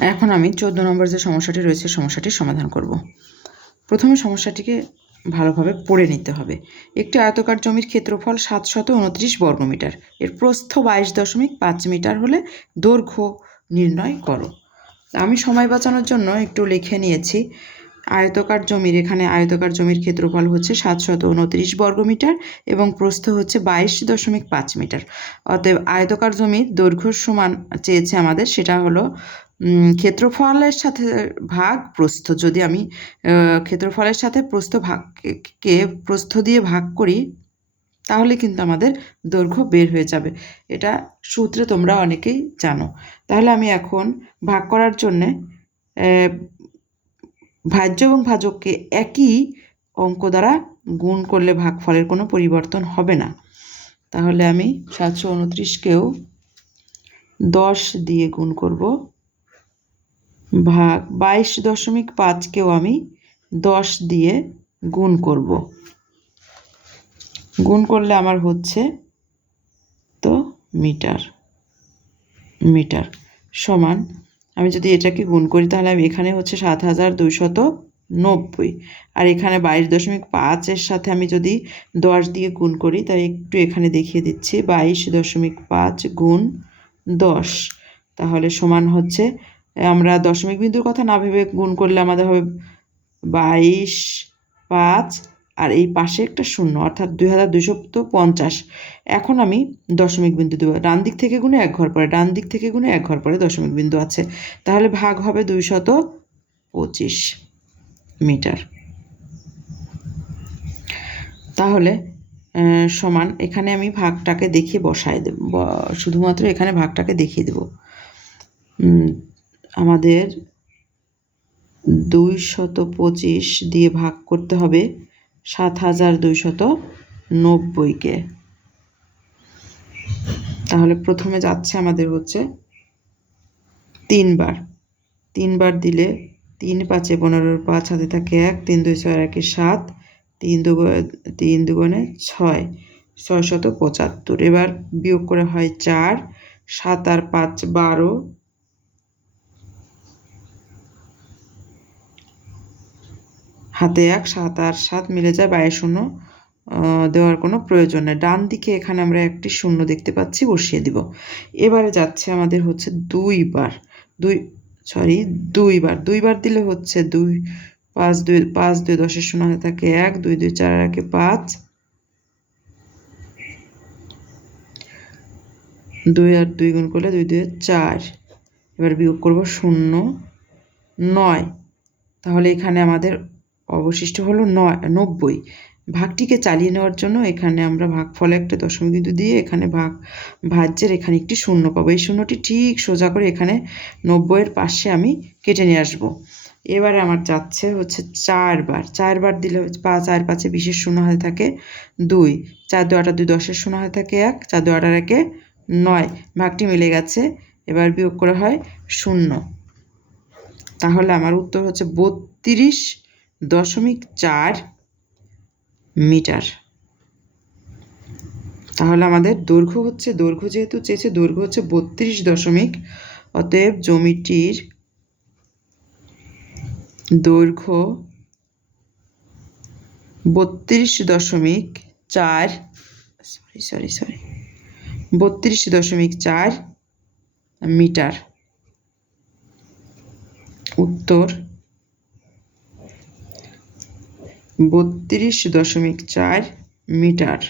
এখন আমি চোদ্দ নম্বর যে সমস্যাটি রয়েছে সমস্যাটির সমাধান করব। প্রথমে সমস্যাটিকে ভালোভাবে পড়ে নিতে হবে। একটি আয়তকার জমির ক্ষেত্রফল সাতশত উনত্রিশ বর্গমিটার এর প্রস্থ বাইশ দশমিক পাঁচ মিটার হলে দৈর্ঘ্য নির্ণয় করো। আমি সময় বাঁচানোর জন্য একটু লিখে নিয়েছি। আয়তকার জমির, এখানে আয়তকার জমির ক্ষেত্রফল হচ্ছে সাতশত উনত্রিশ বর্গমিটার এবং প্রস্থ হচ্ছে বাইশ দশমিক পাঁচ মিটার। অতএব আয়তকার জমির দৈর্ঘ্য সমান চেয়েছে আমাদের, সেটা হলো ক্ষেত্রফলের সাথে ভাগ, প্রস্থ যদি আমি ক্ষেত্রফলের সাথে প্রস্থ ভাগকে প্রস্থ দিয়ে ভাগ করি, তাহলে কিন্তু আমাদের দৈর্ঘ্য বের হয়ে যাবে। এটা সূত্রে তোমরা অনেকেই জানো। তাহলে আমি এখন ভাগ করার জন্যে ভাজ্য এবং ভাজককে একই অঙ্ক দ্বারা গুণ করলে ভাগফলের কোনো পরিবর্তন হবে না। তাহলে আমি সাতশো উনত্রিশকেও দশ দিয়ে গুণ করব। ভাগ বাইশ দশমিক পাঁচকেও আমি দশ দিয়ে গুণ করব। গুণ করলে আমার হচ্ছে তো মিটার মিটার সমান। আমি যদি এটাকে গুণ করি তাহলে আমি এখানে হচ্ছে সাত হাজার দুইশত নব্বই। আর এখানে বাইশ দশমিক পাঁচের সাথে আমি যদি দশ দিয়ে গুণ করি তাই একটু এখানে দেখিয়ে দিচ্ছি, বাইশ দশমিক পাঁচ গুণ দশ। তাহলে সমান হচ্ছে আমরা দশমিক বিন্দুর কথা না ভেবে গুণ করলে আমাদের হবে বাইশ পাঁচ, আর এই পাশে একটা শূন্য, অর্থাৎ দুই হাজার দুশো পঞ্চাশ। এখন আমি দশমিক বিন্দু দেবো। ডান দিক থেকে গুণে এক ঘর পরে ডান দিক থেকে গুণে এক ঘর পরে দশমিক বিন্দু আছে। তাহলে ভাগ হবে দুইশত পঁচিশ মিটার। তাহলে সমান, এখানে আমি ভাগটাকে দেখিয়ে বসায় দেব শুধুমাত্র এখানে ভাগটাকে দেখিয়ে দেব। আমাদের দুইশত পঁচিশ দিয়ে ভাগ করতে হবে সাত হাজার দুইশত নব্বইকে। তাহলে প্রথমে যাচ্ছে আমাদের হচ্ছে তিনবার। তিনবার দিলে তিন পাঁচে পনেরোর পাঁচ হাতে থাকে এক, তিন দুই ছয়, একে সাত, তিন দুগ তিন দুগুণে ছয় ছয় শত পঁচাত্তর। এবার বিয়োগ করে হয় চার, সাত আর পাঁচ বারো হাতে এক, সাত আর সাত মিলে যায় বাইশ শূন্য দেওয়ার কোনো প্রয়োজন নেই। ডান দিকে এখানে আমরা একটি শূন্য দেখতে পাচ্ছি, বসিয়ে দিব। এবারে যাচ্ছে আমাদের হচ্ছে দুইবার দুই সরি দুইবার দুইবার দিলে হচ্ছে দুই, পাঁচ দুই পাঁচ, দুই, দশের শূন্য হয়ে থাকে এক, দুই দুই, চার একে পাঁচ। দুই আর দুই গুণ করলে দুই দুই, চার। এবার বিয়োগ করব শূন্য, নয়। তাহলে এখানে আমাদের অবশিষ্ট হলো নয়, নব্বই। ভাগটিকে চালিয়ে নেওয়ার জন্য এখানে আমরা ভাগফলে একটা দশমিক বিন্দু দিয়ে এখানে ভাগ ভাজ্যের এখানে একটি শূন্য পাবো। এই শূন্যটি ঠিক সোজা করে এখানে নব্বইয়ের পাশে আমি কেটে নিয়ে আসব। এবারে আমার যাচ্ছে হচ্ছে চারবার। চারবার দিলে হচ্ছে পাঁচ চার পাঁচে বিশেষ শূন্য হয়ে থাকে দুই। চার দু আটা দুই দশের শূন্য হয়ে থাকে এক। চার দু আটার একে নয়। ভাগটি মিলে গেছে। এবার বিয়োগ করা হয় শূন্য। তাহলে আমার উত্তর হচ্ছে বত্রিশ। দশমিক চার মিটার। তাহলে আমাদের দৈর্ঘ্য হচ্ছে, দৈর্ঘ্য যেহেতু চেয়েছে, দৈর্ঘ্য হচ্ছে বত্রিশ দশমিক, অতএব জমিটির দৈর্ঘ্য বত্রিশ দশমিক চার সরি সরি সরি বত্রিশ দশমিক চার মিটার। উত্তর বত্রিশ দশমিক চার মিটার।